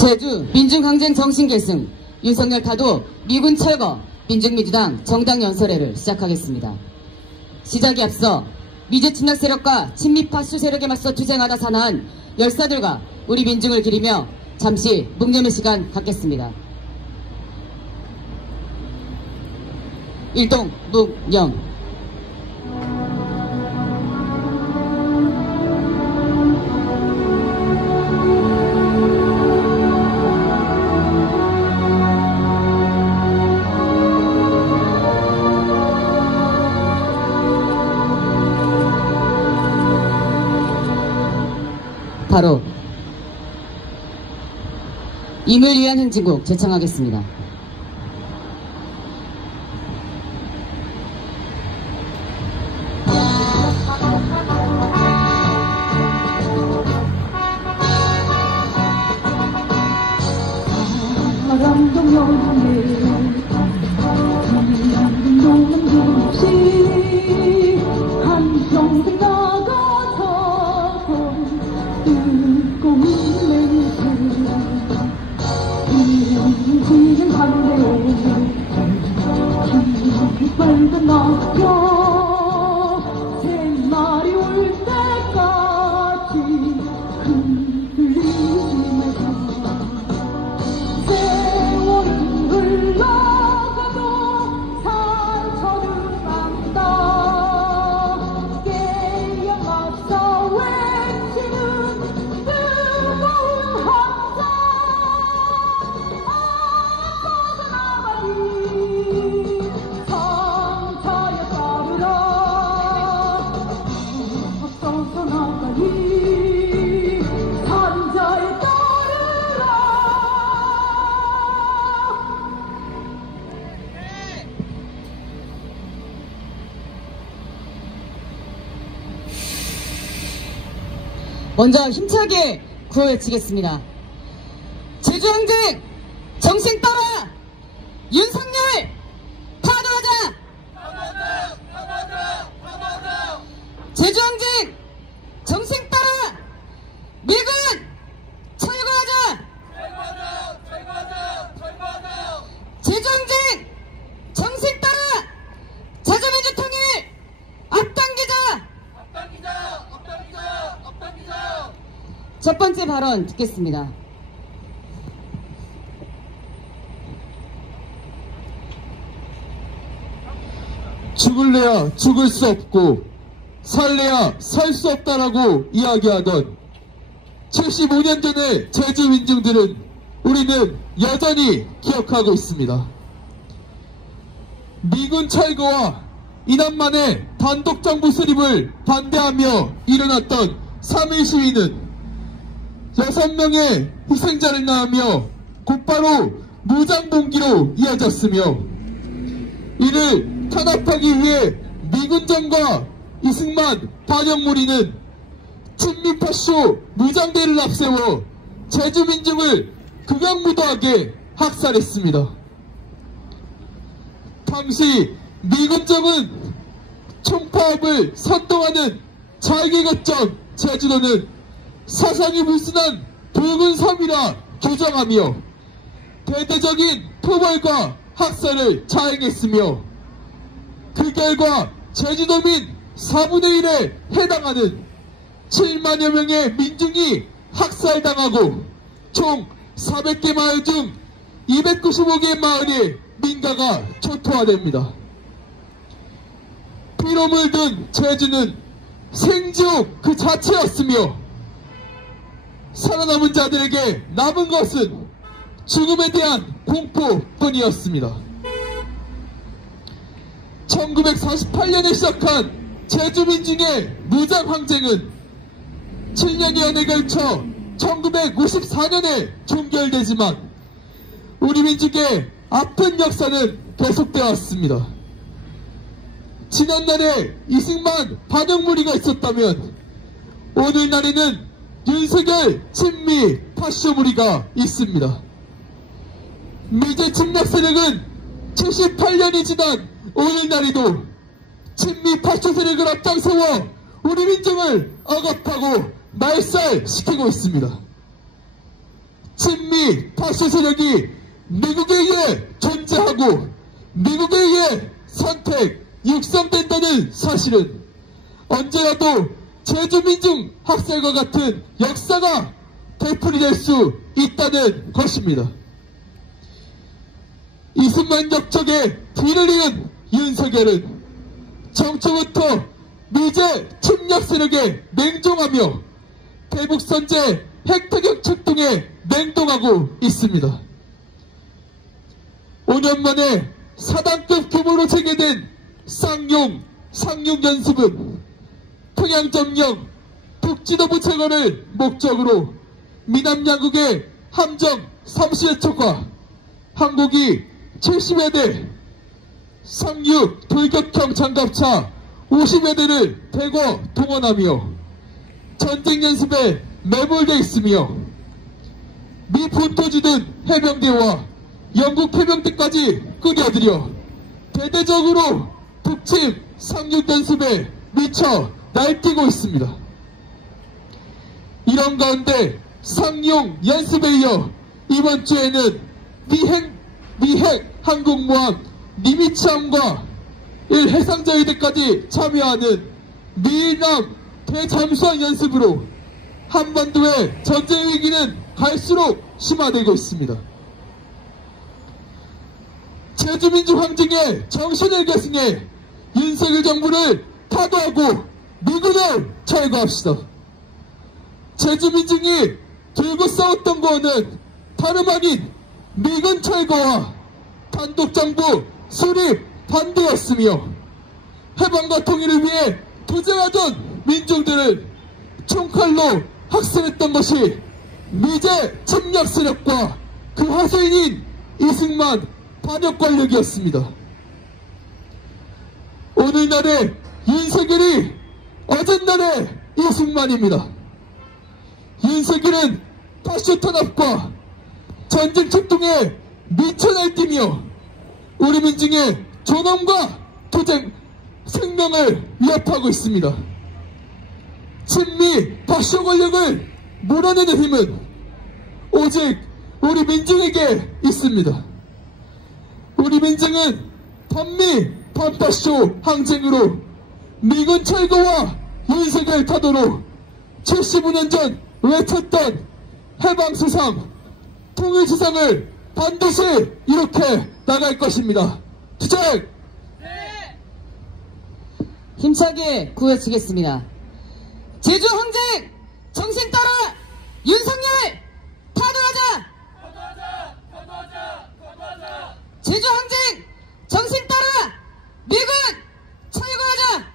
제주 민중항쟁 정신계승 윤석열 타도 미군 철거 민중민주당 정당연설회를 시작하겠습니다. 시작에 앞서 미제 침략 세력과 친미파 수세력에 맞서 투쟁하다 사나한 열사들과 우리 민중을 기리며 잠시 묵념의 시간 갖겠습니다. 일동 묵념. 바로 임을 위한 행진곡 제창하겠습니다. 먼저 힘차게 구호 외치겠습니다. 제주항쟁 정신 따라 윤석열 파도하자! 제주항쟁 정신 따라 미군 철거하자! 제주항쟁 정신 따라 자주민주 통일 앞당기자! 첫 번째 발언 듣겠습니다. 죽을래야 죽을 수 없고 살래야 살 수 없다라고 이야기하던 75년 전의 제주 민중들은 우리는 여전히 기억하고 있습니다. 미군 철거와 이남만의 단독 정부 수립을 반대하며 일어났던 3.1 시위는 6명의 희생자를 낳으며 곧바로 무장봉기로 이어졌으며 이를 탄압하기 위해 미군정과 이승만 반영무리는 친미파쇼 무장대를 앞세워 제주민중을 극악무도하게 학살했습니다. 당시 미군정은 총파업을 선동하는 자위계거점 제주도는 사상이 불순한 붉은 섬이라 규정하며 대대적인 토벌과 학살을 자행했으며 그 결과 제주도민 4분의 1에 해당하는 7만여 명의 민중이 학살당하고 총 400개 마을 중 295개 마을의 민가가 초토화됩니다. 피로 물든 제주는 생지옥 그 자체였으며 살아남은 자들에게 남은 것은 죽음에 대한 공포뿐이었습니다. 1948년에 시작한 제주민중의 무장항쟁은 7년여에 걸쳐 1954년에 종결되지만 우리 민중의 아픈 역사는 계속되어 왔습니다. 지난날에 이승만 반영무리가 있었다면 오늘날에는 윤석열 친미 파쇼 무리가 있습니다. 미제 침략 세력은 78년이 지난 오늘날에도 친미 파쇼 세력을 앞장서워 우리 민중을 억압하고 말살시키고 있습니다. 친미 친미 파쇼 세력이 미국에 의해 존재하고 미국에 의해 선택, 육성된다는 사실은 언제라도 제주민중 학살과 같은 역사가 되풀이될 수 있다는 것입니다. 이승만 역적의 뒤를 이은 윤석열은 정초부터 미제 침략 세력에 냉정하며 대북선제 핵타격策동에 냉동하고 있습니다. 5년 만에 사단급 규모로 재개된 상륙 연습은 평양점령 북지도부 제거를 목적으로 미남양국의 함정 30여척과 항공기 70여 대, 상륙 돌격형 장갑차 50여 대를 대거 동원하며 전쟁 연습에 매몰되어 있으며 미 본토주둔 해병대와 영국 해병대까지 끌어들여 대대적으로 북침 상륙 연습에 미쳐 날뛰고 있습니다. 이런 가운데 상륙 연습에 이어 이번 주에는 미핵 항공모함 니미츠함과 해상자위대까지 참여하는 미남 대잠수함 연습으로 한반도의 전쟁 위기는 갈수록 심화되고 있습니다. 제주민주 항쟁의 정신을 계승해 윤석열 정부를 타도하고 미군을 철거합시다. 제주민중이 들고 싸웠던 거는 다름 아닌 미군 철거와 단독정부 수립 반대였으며 해방과 통일을 위해 도전하던 민중들을 총칼로 학살했던 것이 미제 침략 세력과 그 하수인인 이승만 반역 권력이었습니다. 오늘날의 윤석열이 어젠날의 이승만입니다. 윤석열은 파쇼 탄압과 전쟁策동에 미쳐 날뛰며 우리 민중의 존엄과 투쟁 생명을 위협하고 있습니다. 친미 파쇼 권력을 몰아내는 힘은 오직 우리 민중에게 있습니다. 우리 민중은 반미 반파쇼 항쟁으로 미군 철거와 윤석열 타도로 75년 전 외쳤던 해방수상, 통일수상을 반드시 이렇게 나갈 것입니다. 투쟁! 힘차게 구호치겠습니다. 제주 항쟁 정신 따라 윤석열 타도하자! 제주 항쟁 정신 따라 미군 철거하자!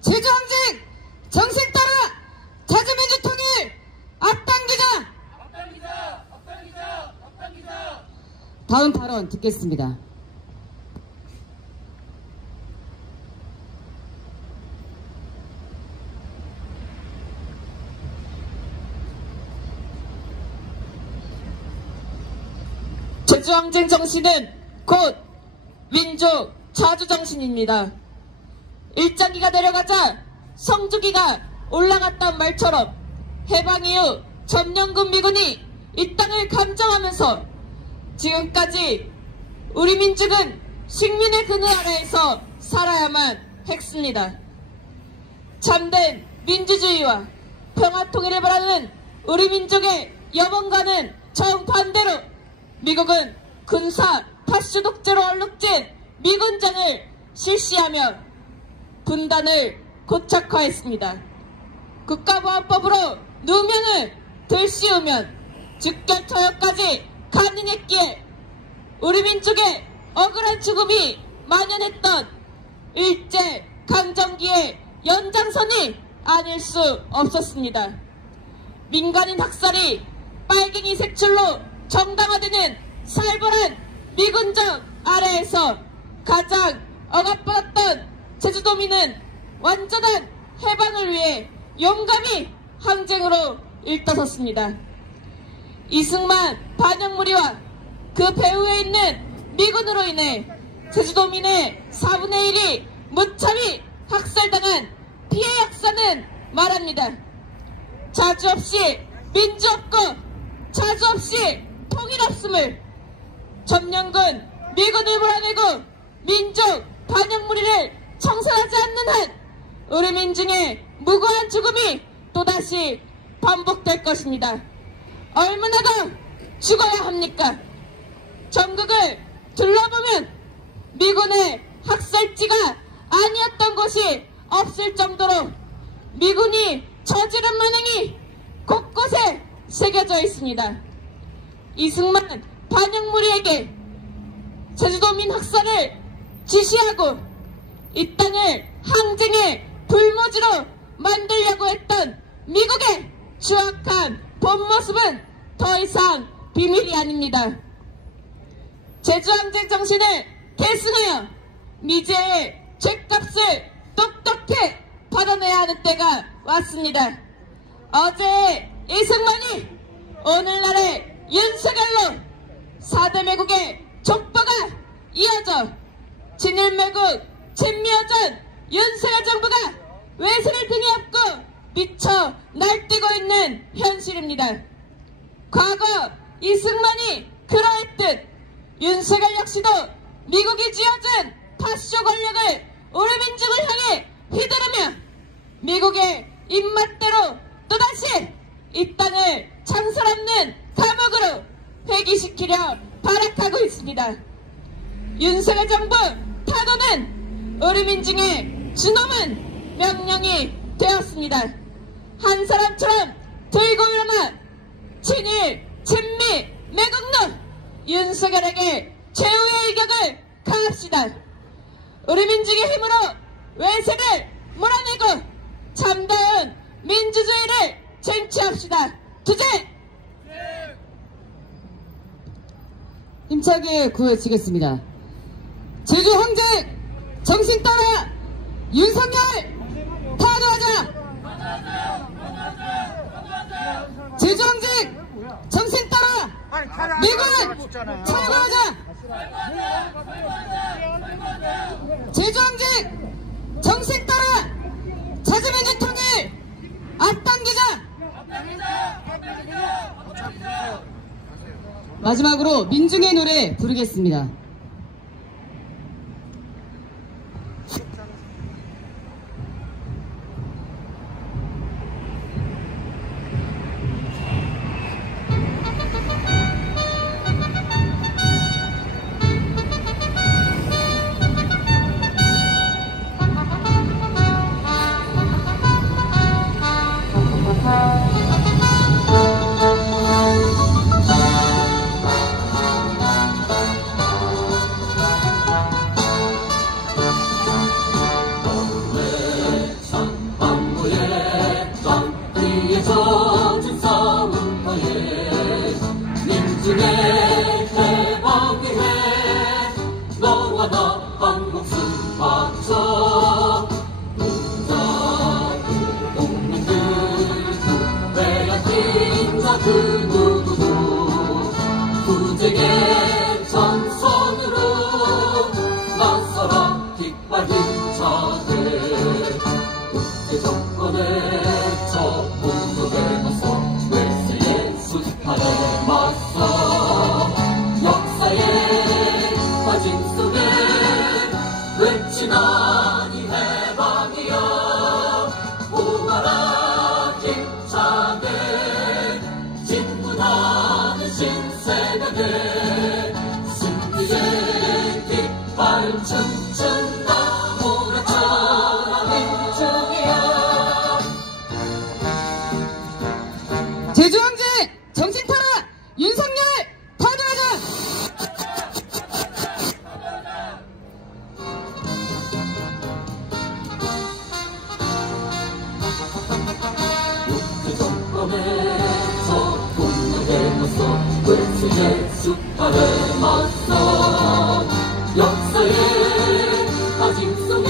제주 항쟁 정신 따라 자주민주 통일 앞당기자! 다음 발언 듣겠습니다. 제주항쟁 정신은 곧 민족 자주정신입니다. 일장기가 내려가자 성주기가 올라갔던 말처럼 해방 이후 점령군 미군이 이 땅을 감정하면서 지금까지 우리 민족은 식민의 그늘 아래에서 살아야만 했습니다. 참된 민주주의와 평화통일을 바라는 우리 민족의 염원과는 정반대로 미국은 군사 파쇼 독재로 얼룩진 미군장을 실시하며 분단을 고착화했습니다. 국가보안법으로 누명을 들씌우면 즉결처형까지 가능했기에 우리 민족의 억울한 죽음이 만연했던 일제 강점기의 연장선이 아닐 수 없었습니다. 민간인 학살이 빨갱이 색출로 정당화되는 살벌한 미군정 아래에서 가장 억압받았던 제주도민은 완전한 해방을 위해 용감히 항쟁으로 일떠섰습니다. 이승만 반역무리와 그 배후에 있는 미군으로 인해 제주도민의 4분의 1이 무참히 학살당한 피해 역사는 말합니다. 자주 없이 민주 없고 자주 없이 통일 없음을, 점령군 미군을 몰아내고 민족 반영무리를 청산하지 않는 한 우리 민중의 무고한 죽음이 또다시 반복될 것입니다. 얼마나 더 죽어야 합니까? 전국을 둘러보면 미군의 학살지가 아니었던 곳이 없을 정도로 미군이 저지른 만행이 곳곳에 새겨져 있습니다. 이승만 반영무리에게 제주도민 학살을 지시하고 이 땅을 항쟁의 불모지로 만들려고 했던 미국의 추악한 본모습은 더 이상 비밀이 아닙니다. 제주항쟁 정신을 계승하여 미제의 죗값을 똑똑히 받아내야 하는 때가 왔습니다. 어제의 이승만이 오늘날의 윤석열로 4대 매국의 족보가 이어져 진일매국 진미어전 윤석열 정부가 외세를 등에 업고 미쳐 날뛰고 있는 현실입니다. 과거 이승만이 그러했듯 윤석열 역시도 미국이 쥐어준 파쇼 권력을 우리 민족을 향해 휘두르며 미국의 입맛대로 또다시 이 땅을 창설 없는 감옥으로 회귀시키려 발악하고 있습니다. 윤석열 정부 타도는 우리 민중의 준엄한 명령이 되었습니다. 한 사람처럼 들고 일어나 친일, 친미, 매국노 윤석열에게 최후의 일격을 가합시다. 우리 민중의 힘으로 외세를 몰아내고 참다운 민주주의를 쟁취합시다. 투쟁! 힘차게 구호치겠습니다. 제주 항쟁 정신 따라 윤석열 파도하자! 제주 항쟁 정신 따라 미군 철거하자! 제주 항쟁 정신 따라 자주민주 통일 앞당기자! 마지막으로 민중의 노래 부르겠습니다. 제주항쟁 정신 타라 윤석열 파도하자! 정권에서 공력에 맞서 불신의 숫발에 맞서 역사의 가짐 속에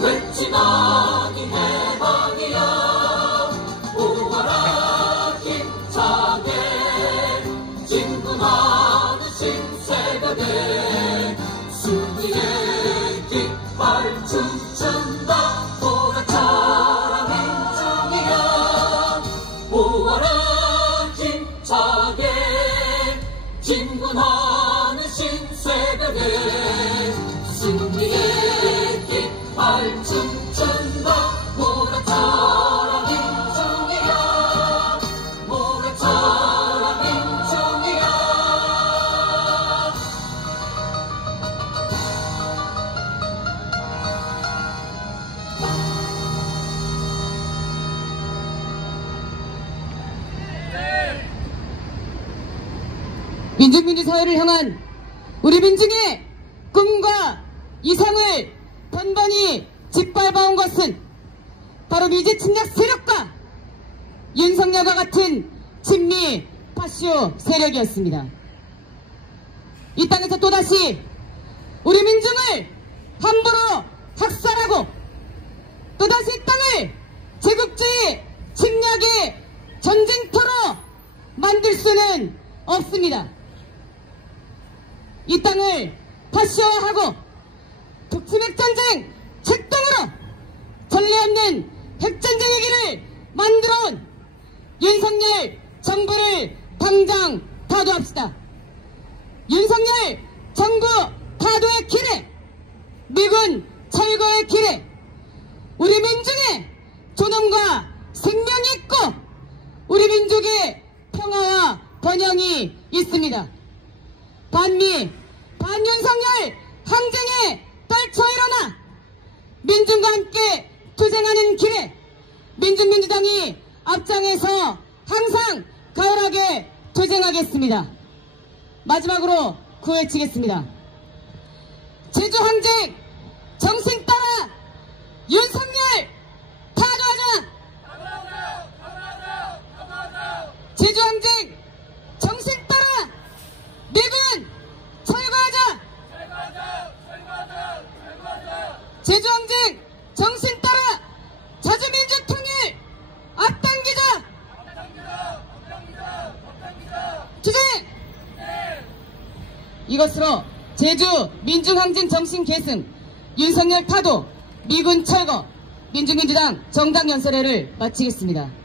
외치나니 해방이야. 오와라 힘차게 진군하는 신세가 돼 승리의 깃발 춤춘다. 돌아쳐라 민중이여. 모아라 힘차게 진군하는 신세대에 승리의 깃발 춤춘다 몰아쳐라 민중이야 몰아쳐라 민중이야 민중민주사회를 향한 우리 민중의 꿈과 이상을 번번이 짓밟아온 것은 바로 미제 침략 세력과 윤석열과 같은 친미 파쇼 세력이었습니다. 이 땅에서 또다시 우리 민중을 함부로 학살하고 또다시 이 땅을 제국주의 침략의 전쟁터로 만들 수는 없습니다. 이 땅을 파쇼화하고 북침핵전쟁 책동으로 전례 없는 핵전쟁의 길을 만들어온 윤석열 정부를 당장 파도합시다. 윤석열 정부 파도의 길에 미군 철거의 길에 우리 민중의 존엄과 생명이 있고 우리 민족의 평화와 번영이 있습니다. 반미, 반윤석열 항쟁에 떨쳐 일어나 민중과 함께 투쟁하는 길에 민중민주당이 앞장에서 항상 가열하게 투쟁하겠습니다. 마지막으로 구호외치겠습니다. 제주항쟁 정신 따라 윤석열 파도하자! 제주항쟁 정신 따라 미군 철거하자! 제주항쟁 정신 따라 자주민주통일 앞당기자! 투쟁! 이것으로 제주 민중항쟁 정신 계승 윤석열 파도 미군 철거 민중민주당 정당 연설회를 마치겠습니다.